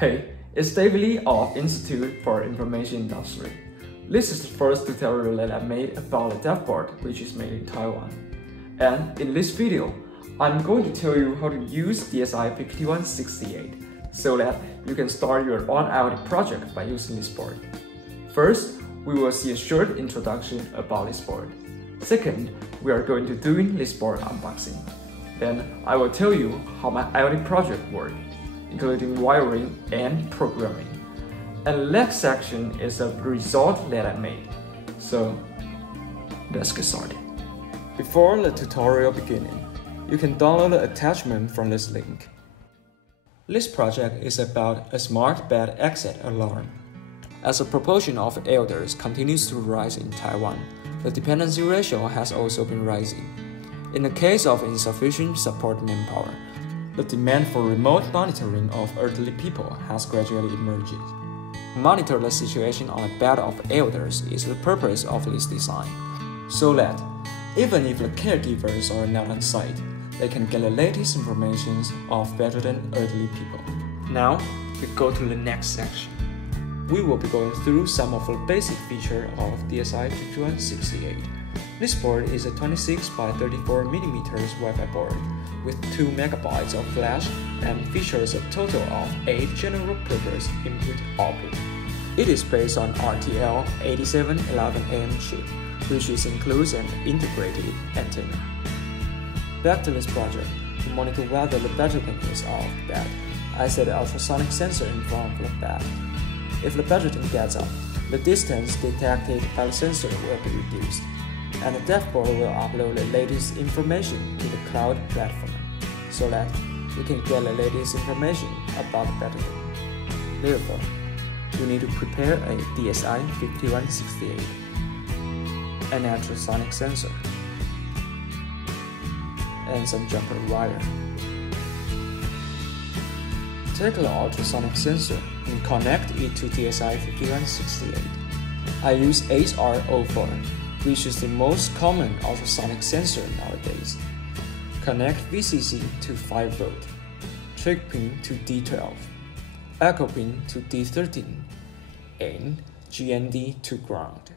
Hey, it's David Lee of Institute for Information Industry. This is the first tutorial that I made about a deaf board which is made in Taiwan. And in this video, I'm going to tell you how to use DSI5168 so that you can start your own IoT project by using this board. First, we will see a short introduction about this board. Second, we are going to do this board unboxing. Then I will tell you how my IoT project works, including wiring and programming. And the next section is a result that I made. So let's get started. Before the tutorial beginning, you can download the attachment from this link. This project is about a smart bed exit alarm. As the proportion of elders continues to rise in Taiwan, the dependency ratio has also been rising. In the case of insufficient support manpower, the demand for remote monitoring of elderly people has gradually emerged. Monitor the situation on a bed of elders is the purpose of this design, so that even if the caregivers are not on site, they can get the latest information of veteran elderly people. Now, we go to the next section. We will be going through some of the basic features of DSI5168. This board is a 26 by 34 mm Wi-Fi board with 2 MB of flash and features a total of 8 general-purpose input-output. It is based on RTL 8711AM chip, which includes an integrated antenna. Back to this project, to monitor whether the veteran is off the bed, I set an ultrasonic sensor in front of the bed. If the veteran gets up, the distance detected by the sensor will be reduced, and the deaf board will upload the latest information to the cloud platform, so that you can get the latest information about the veteran. Therefore, you need to prepare a DSI5168, an ultrasonic sensor, and some jumper wire. Take the ultrasonic sensor and connect it to DSI5168. I use HR04, which is the most common ultrasonic sensor nowadays. Connect VCC to 5V, trig pin to D12, echo pin to D13, and GND to ground.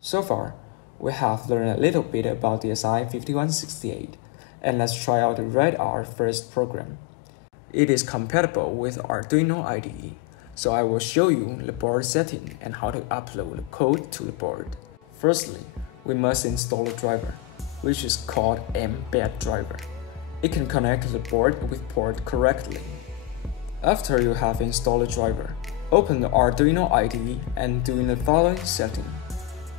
So far, we have learned a little bit about DSI5168, and let's try out the Write our first program. It is compatible with Arduino IDE, so I will show you the board setting and how to upload the code to the board. Firstly, we must install a driver, which is called mbed driver. It can connect to the board with port correctly. After you have installed the driver, open the Arduino IDE and do the following setting.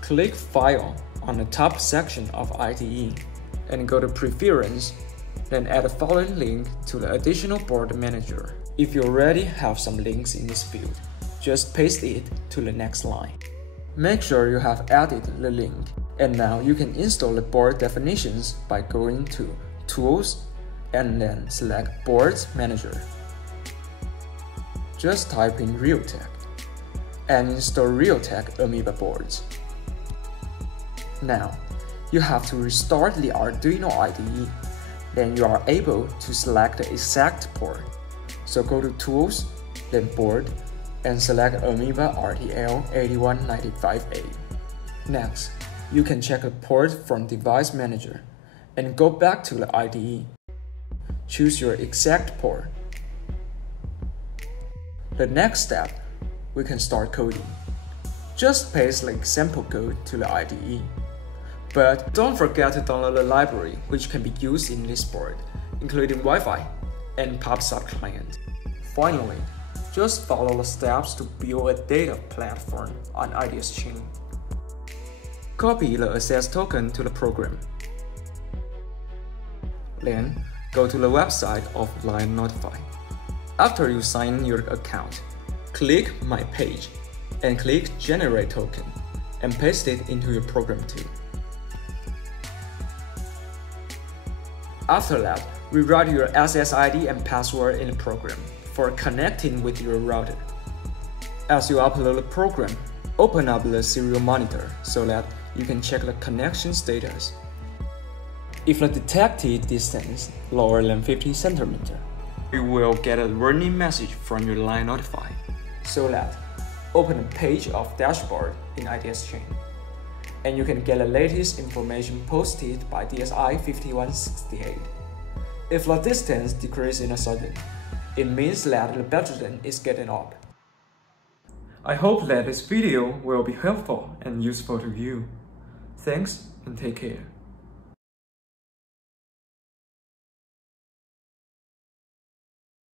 Click File on the top section of IDE and go to Preference, then add the following link to the additional board manager. If you already have some links in this field, just paste it to the next line. Make sure you have added the link, and now you can install the board definitions by going to Tools and then select Boards Manager. Just type in Realtek and install Realtek Amoeba boards. Now, you have to restart the Arduino IDE. Then you are able to select the exact port. So go to Tools, then Board, and select Amoeba RTL8195A. Next, you can check the port from Device Manager and go back to the IDE. Choose your exact port. The next step, we can start coding. Just paste the example code to the IDE. But don't forget to download the library which can be used in this board, including Wi-Fi and PubSub client. Finally, just follow the steps to build a data platform on IDS chain. Copy the access token to the program. Then, go to the website of Line Notify. After you sign in your account, click My Page and click Generate Token and paste it into your program too. After that, rewrite your SSID and password in the program for connecting with your router. As you upload the program, open up the serial monitor so that you can check the connection status. If the detected distance lower than 50 cm, you will get a warning message from your line Notify. So that, open a page of dashboard in IDS chain, and you can get the latest information posted by DSI5168. If the distance decreases in a sudden, it means that the button is getting up. I hope that this video will be helpful and useful to you. Thanks and take care.